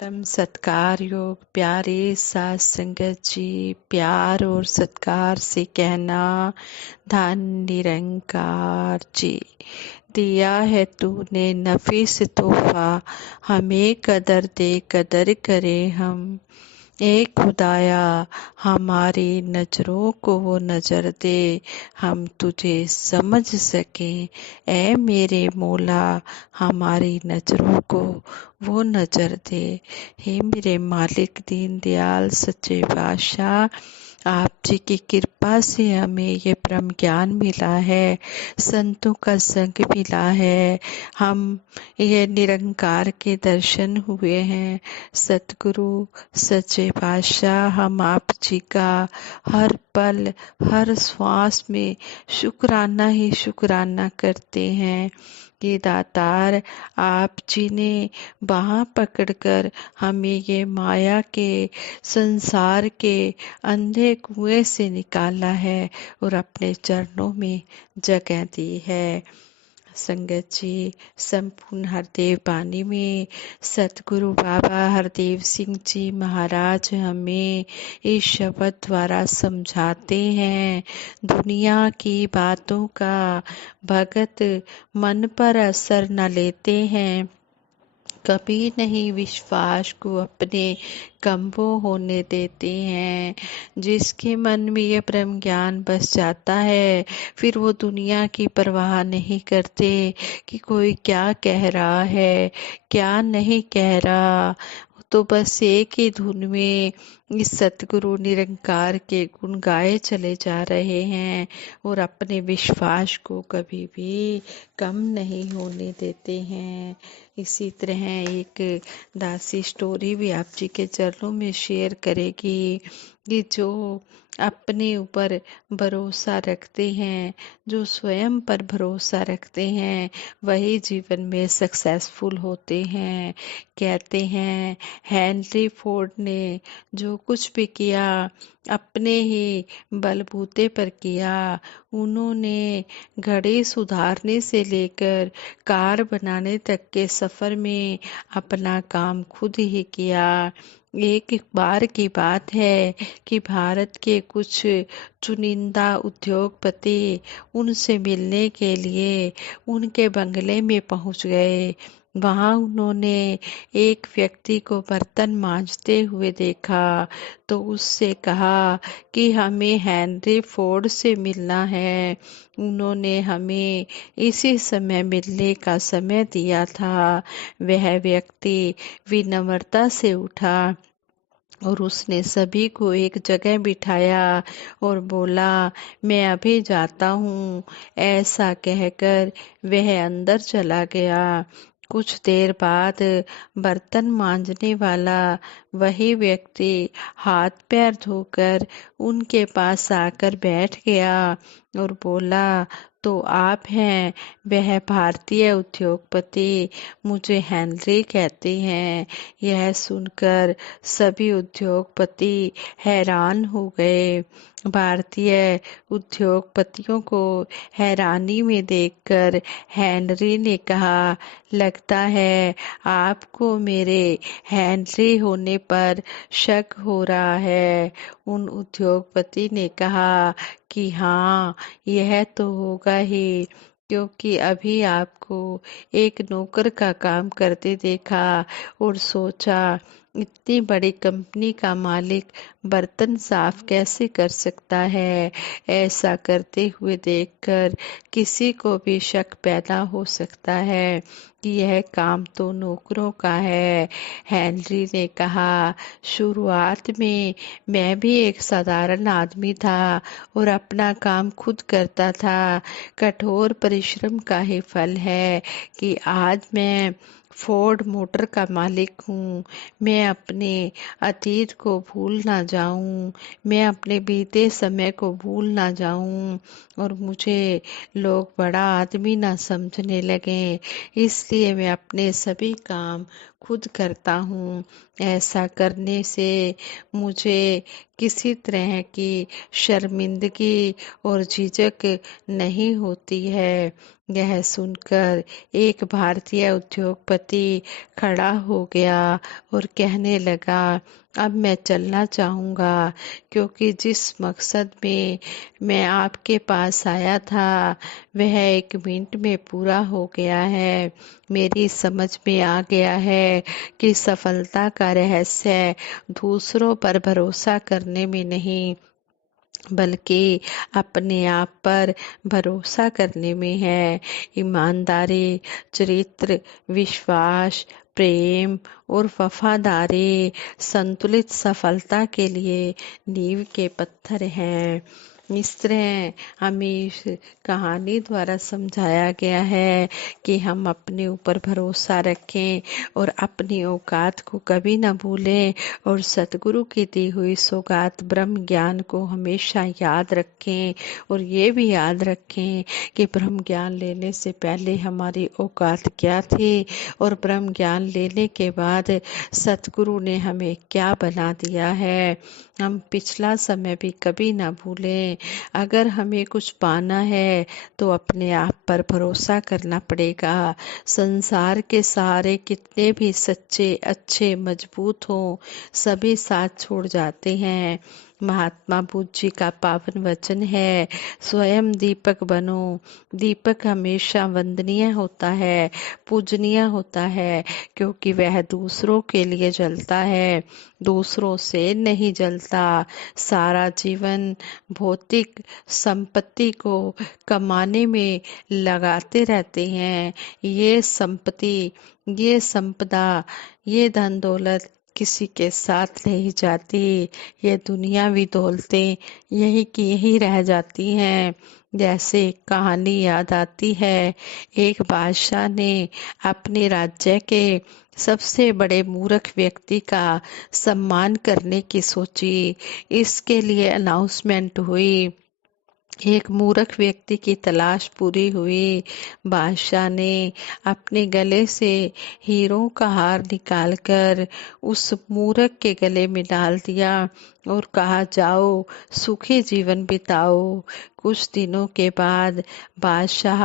परम सत्कार योग प्यारे साथ संगत जी, प्यार और सत्कार से कहना धन निरंकार जी। दिया है तूने नफीस तोहफा, हमें कदर दे कदर करें हम। ए खुदाया हमारी नजरों को वो नजर दे, हम तुझे समझ सके। ए मेरे मौला हमारी नजरों को वो नजर दे। हे मेरे मालिक दीन दयाल सच्चे बादशाह, आप जी की कृपा से हमें ये ब्रह्म ज्ञान मिला है, संतों का संग मिला है, हम ये निरंकार के दर्शन हुए हैं। सतगुरु सच्चे पातशाह, हम आप जी का हर पल हर श्वास में शुक्राना ही शुक्राना करते हैं। ये दातार आप जी ने बाँह पकड़कर हमें ये माया के संसार के अंधे कुएं से निकाला है और अपने चरणों में जगह दी है। संगत जी, संपूर्ण हरदेव बानी में सतगुरु बाबा हरदेव सिंह जी महाराज हमें इस शब्द द्वारा समझाते हैं, दुनिया की बातों का भगत मन पर असर न लेते हैं, कभी नहीं विश्वास को अपने काबू होने देते हैं। जिसके मन में यह ब्रह्म ज्ञान बस जाता है, फिर वो दुनिया की परवाह नहीं करते कि कोई क्या कह रहा है क्या नहीं कह रहा। तो बस एक ही धुन में इस सतगुरु निरंकार के गुण गाए चले जा रहे हैं और अपने विश्वास को कभी भी कम नहीं होने देते हैं। इसी तरह एक दासी स्टोरी भी आप जी के चरणों में शेयर करेगी कि जो अपने ऊपर भरोसा रखते हैं, जो स्वयं पर भरोसा रखते हैं, वही जीवन में सक्सेसफुल होते हैं। कहते हैं हेनरी फोर्ड ने जो कुछ भी किया अपने ही बलबूते पर किया। उन्होंने घड़ी सुधारने से लेकर कार बनाने तक के सफर में अपना काम खुद ही किया। एक बार की बात है कि भारत के कुछ चुनिंदा उद्योगपति उनसे मिलने के लिए उनके बंगले में पहुंच गए। वहां उन्होंने एक व्यक्ति को बर्तन मांजते हुए देखा तो उससे कहा कि हमें हेनरी फोर्ड से मिलना है। उन्होंने हमें इसी समय मिलने का समय दिया था। वह व्यक्ति विनम्रता से उठा और उसने सभी को एक जगह बिठाया और बोला मैं अभी जाता हूँ। ऐसा कहकर वह अंदर चला गया। कुछ देर बाद बर्तन मांजने वाला वही व्यक्ति हाथ पैर धोकर उनके पास आकर बैठ गया और बोला तो आप हैं? वह भारतीय उद्योगपति मुझे हेनरी कहते हैं। यह सुनकर सभी उद्योगपति हैरान हो गए। भारतीय उद्योगपतियों को हैरानी में देखकर हेनरी ने कहा लगता है आपको मेरे हेनरी होने पर शक हो रहा है। उन उद्योगपति ने कहा कि हाँ यह तो होगा ही, क्योंकि अभी आपको एक नौकर का काम करते देखा और सोचा इतनी बड़ी कंपनी का मालिक बर्तन साफ कैसे कर सकता है। ऐसा करते हुए देखकर किसी को भी शक पैदा हो सकता है कि यह काम तो नौकरों का है। हेनरी ने कहा शुरुआत में मैं भी एक साधारण आदमी था और अपना काम खुद करता था। कठोर परिश्रम का ही फल है कि आज मैं फोर्ड मोटर का मालिक हूँ। मैं अपने अतीत को भूल ना जाऊँ, मैं अपने बीते समय को भूल ना जाऊँ और मुझे लोग बड़ा आदमी ना समझने लगे। इसलिए मैं अपने सभी काम खुद करता हूँ। ऐसा करने से मुझे किसी तरह की शर्मिंदगी और झिझक नहीं होती है। यह सुनकर एक भारतीय उद्योगपति खड़ा हो गया और कहने लगा, अब मैं चलना चाहूँगा, क्योंकि जिस मकसद में मैं आपके पास आया था वह 1 मिनट में पूरा हो गया है। मेरी समझ में आ गया है कि सफलता का रहस्य दूसरों पर भरोसा करने में नहीं, बल्कि अपने आप पर भरोसा करने में है। ईमानदारी, चरित्र, विश्वास, प्रेम और वफादारी संतुलित सफलता के लिए नींव के पत्थर हैं। इस तरह हमें इस कहानी द्वारा समझाया गया है कि हम अपने ऊपर भरोसा रखें और अपनी औकात को कभी न भूलें और सतगुरु की दी हुई सौगात ब्रह्म ज्ञान को हमेशा याद रखें। और ये भी याद रखें कि ब्रह्म ज्ञान लेने से पहले हमारी औकात क्या थी और ब्रह्म ज्ञान लेने के बाद सतगुरु ने हमें क्या बना दिया है। हम पिछला समय भी कभी ना भूलें। अगर हमें कुछ पाना है तो अपने आप पर भरोसा करना पड़ेगा। संसार के सहारे कितने भी सच्चे, अच्छे, मजबूत हों, सभी साथ छोड़ जाते हैं। महात्मा बुद्ध जी का पावन वचन है, स्वयं दीपक बनो। दीपक हमेशा वंदनीय होता है, पूजनीय होता है, क्योंकि वह दूसरों के लिए जलता है, दूसरों से नहीं जलता। सारा जीवन भौतिक संपत्ति को कमाने में लगाते रहते हैं। ये संपत्ति, ये संपदा, ये धन दौलत किसी के साथ नहीं जाती। ये दुनियावी दौलतें यही की यही रह जाती हैं। जैसे एक कहानी याद आती है, एक बादशाह ने अपने राज्य के सबसे बड़े मूर्ख व्यक्ति का सम्मान करने की सोची। इसके लिए अनाउंसमेंट हुई। एक मूर्ख व्यक्ति की तलाश पूरी हुई। बादशाह ने अपने गले से हीरों का हार निकालकर उस मूर्ख के गले में डाल दिया और कहा, जाओ सुखी जीवन बिताओ। कुछ दिनों के बाद बादशाह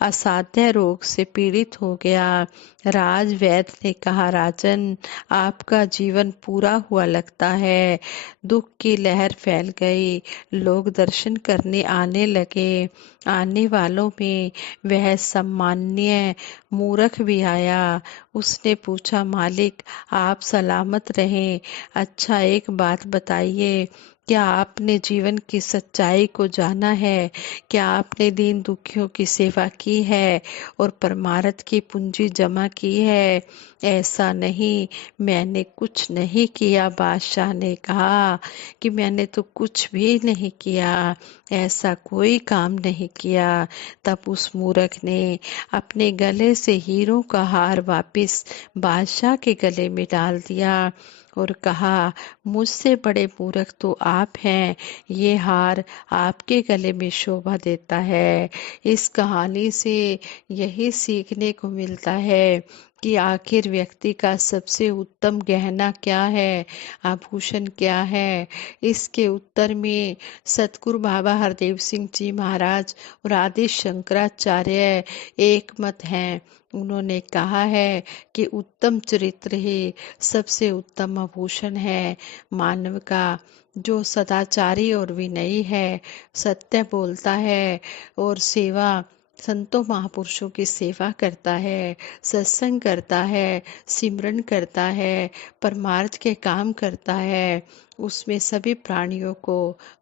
असाध्य रोग से पीड़ित हो गया। राजवैद्य ने कहा, राजन, आपका जीवन पूरा हुआ लगता है। दुख की लहर फैल गई, लोग दर्शन करने आने लगे। आने वालों में वह सम्माननीय मूर्ख भी आया। उसने पूछा, मालिक, आप सलामत रहें। अच्छा, एक बात बताइए, क्या आपने जीवन की सच्चाई को जाना है? क्या आपने दीन दुखियों की सेवा की है और परमार्थ की पूंजी जमा की है? ऐसा नहीं, मैंने कुछ नहीं किया। बादशाह ने कहा कि मैंने तो कुछ भी नहीं किया, ऐसा कोई काम नहीं किया। तब उस मूर्ख ने अपने गले से हीरों का हार वापिस बादशाह के गले में डाल दिया और कहा, मुझसे बड़े मूर्ख तो आप हैं, ये हार आपके गले में शोभा देता है। इस कहानी से यही सीखने को मिलता है कि आखिर व्यक्ति का सबसे उत्तम गहना क्या है, आभूषण क्या है। इसके उत्तर में सतगुरु बाबा हरदेव सिंह जी महाराज और आदि शंकराचार्य एक मत हैं। उन्होंने कहा है कि उत्तम चरित्र ही सबसे उत्तम आभूषण है मानव का। जो सदाचारी और विनयी है, सत्य बोलता है और सेवा, संतों महापुरुषों की सेवा करता है, सत्संग करता है, सिमरन करता है, परमार्थ के काम करता है, उसमें सभी प्राणियों को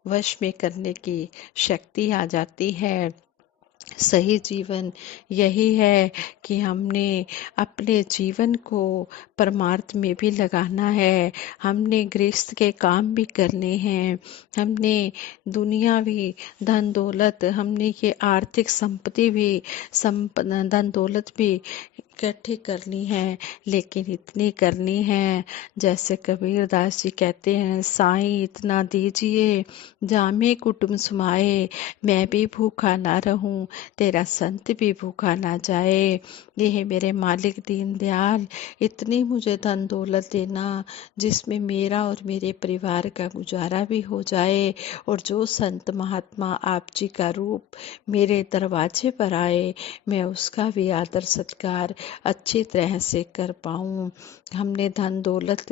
वश में करने की शक्ति आ जाती है। सही जीवन यही है कि हमने अपने जीवन को परमार्थ में भी लगाना है। हमने गृहस्थ के काम भी करने हैं। हमने दुनियावी धन दौलत, हमने ये आर्थिक संपत्ति भी, धन दौलत भी इकट्ठी करनी है, लेकिन इतनी करनी है जैसे कबीर दास जी कहते हैं, साईं इतना दीजिए जामे कुटुम सुमाए, मैं भी भूखा ना रहूं, तेरा संत भी भूखा ना जाए। ये है मेरे मालिक दीनदयाल, इतनी मुझे धन दौलत देना जिसमें मेरा और मेरे परिवार का गुजारा भी हो जाए, और जो संत महात्मा आप जी का रूप मेरे दरवाजे पर आए, मैं उसका भी आदर सत्कार अच्छी तरह से कर पाऊं। हमने धन दौलत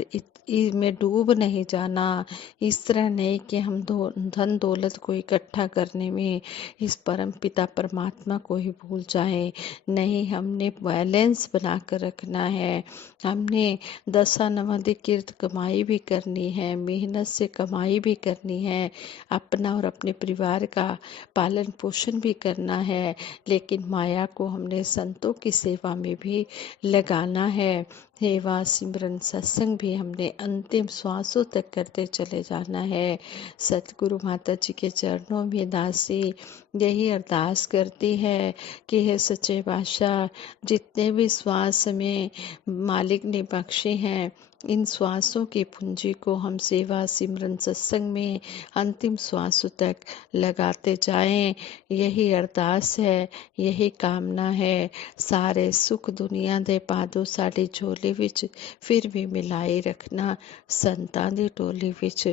में डूब नहीं जाना, इस तरह नहीं कि हम धन दौलत को इकट्ठा करने में इस परम पिता परमात्मा को ही भूल जाएं। नहीं, हमने बैलेंस बना कर रखना है। हमने दशानवधि कीर्त कमाई भी करनी है, मेहनत से कमाई भी करनी है, अपना और अपने परिवार का पालन पोषण भी करना है, लेकिन माया को हमने संतों की सेवा में भी लगाना है। सेवा सिमरन सत्संग भी हमने अंतिम श्वासों तक करते चले जाना है। सतगुरु माता जी के चरणों में दासी यही अरदास करती है कि हे सच्चे बादशाह, जितने भी श्वास में मालिक ने बख्शे हैं, इन श्वासों की पूंजी को हम सेवा सिमरन सत्संग में अंतिम श्वासों तक लगाते जाएं। यही अरदास है, यही कामना है। सारे सुख दुनिया दे पादो साडी झोली विच, फिर भी मिलाई रखना संतां दी टोली विच।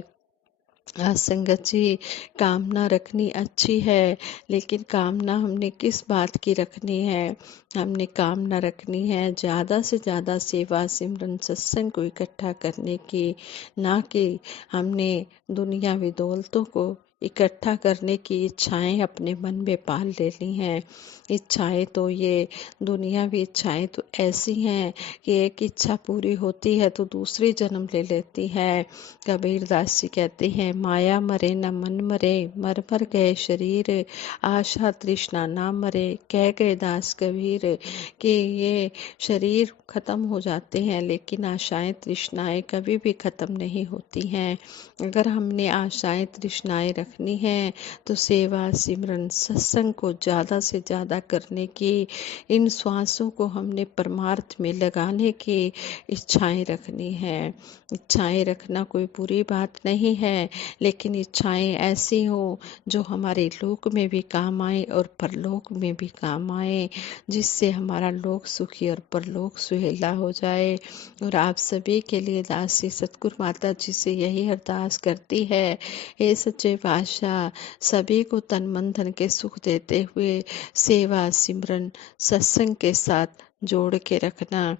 संगत जी, कामना रखनी अच्छी है, लेकिन कामना हमने किस बात की रखनी है? हमने कामना रखनी है ज़्यादा से ज़्यादा सेवा सिमरन सत्संग को इकट्ठा करने की, ना कि हमने दुनियावी दौलतों को इकट्ठा करने की इच्छाएं अपने मन में पाल लेनी हैं। इच्छाएं तो ये दुनियावी इच्छाएं तो ऐसी हैं कि एक इच्छा पूरी होती है तो दूसरी जन्म ले लेती है। कबीर दास जी कहते हैं, माया मरे न मन मरे, मर मर गए शरीर, आशा तृष्णा ना मरे, कह गए दास कबीर। कि ये शरीर खत्म हो जाते हैं, लेकिन आशाएं तृष्णाएं कभी भी खत्म नहीं होती हैं। अगर हमने आशाएं तृष्णाएं रखनी है तो सेवा सिमरन सत्संग को ज़्यादा से ज़्यादा करने की, इन श्वासों को हमने परमार्थ में लगाने की इच्छाएं रखनी है। इच्छाएं रखना कोई बुरी बात नहीं है, लेकिन इच्छाएं ऐसी हो जो हमारे लोक में भी काम आए और परलोक में भी काम आए, जिससे हमारा लोक सुखी और परलोक सुहेला हो जाए। और आप सभी के लिए दासी सतगुरु माता जी से यही अरदास करती है, हे सच्चे पातशाह, सभी को तन मन धन के सुख देते हुए सेवा सिमरन सत्संग के साथ जोड़ के रखना।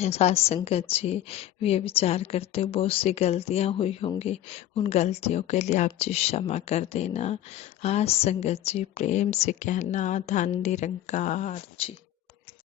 साथ संगत जी, ये विचार करते हुए बहुत सी गलतियां हुई होंगी, उन गलतियों के लिए आप जी क्षमा कर देना। आज संगत जी प्रेम से कहना, धन निरंकार जी।